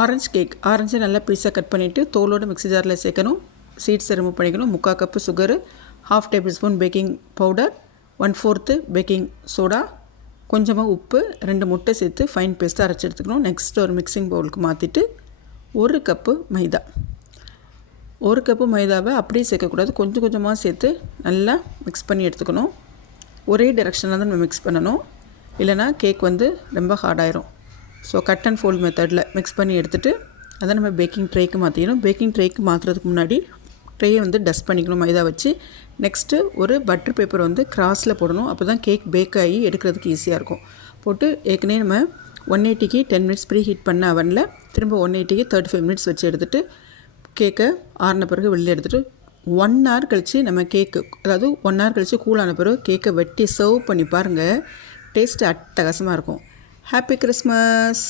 Orange cake. ஆரஞ்சை நல்லா பீஸாக cut பண்ணிவிட்டு தோலோடு மிக்ஸி ஜாரில் சேர்க்கணும். சீட்ஸை ரிமூவ் பண்ணிக்கணும். 3/4 cup sugar, 1/2 table spoon baking powder, 1/4 baking soda, கொஞ்சமாக உப்பு, 2 முட்டை சேர்த்து ஃபைன் பேஸ்ட்டாக அரைச்சி எடுத்துக்கணும். நெக்ஸ்ட் ஒரு மிக்சிங் பவுலுக்கு மாற்றிட்டு 1 கப்பு மைதா. 1 கப்பு மைதாவை அப்படியே சேர்க்கக்கூடாது, கொஞ்சம் கொஞ்சமாக சேர்த்து நல்லா மிக்ஸ் பண்ணி எடுத்துக்கணும். ஒரே டைரெக்ஷனில் தான் நம்ம மிக்ஸ் பண்ணணும், இல்லைனா கேக் ரொம்ப ஹார்டாயிரும். ஸோ கட் அண்ட் ஃபோல்ட் மெத்தடில் மிக்ஸ் பண்ணி எடுத்துகிட்டு அதை நம்ம பேக்கிங் ட்ரேக்கு மாற்றிக்கணும். பேக்கிங் ட்ரேக்கு மாற்றுறதுக்கு முன்னாடி ட்ரேயை டஸ்ட் பண்ணிக்கணும் மைதா வச்சு. நெக்ஸ்ட்டு ஒரு பட்டர் பேப்பர் கிராஸில் போடணும். அப்போ தான் கேக் பேக் ஆகி எடுக்கிறதுக்கு ஈஸியாக இருக்கும். போட்டு ஏற்கனவே நம்ம 180க்கு 10 மினிட்ஸ் ப்ரீ ஹீட் பண்ண அவனில் திரும்ப 180க்கு 35 மினிட்ஸ் வச்சு எடுத்துகிட்டு கேக்கை ஆறின பிறகு வெளியில் எடுத்துகிட்டு 1 hour கழித்து நம்ம கேக்கு, அதாவது 1 hour கழித்து கூலான பிறகு கேக்கை வெட்டி சர்வ் பண்ணி பாருங்கள். டேஸ்ட்டு அட்டகாசமாக இருக்கும். Happy Christmas.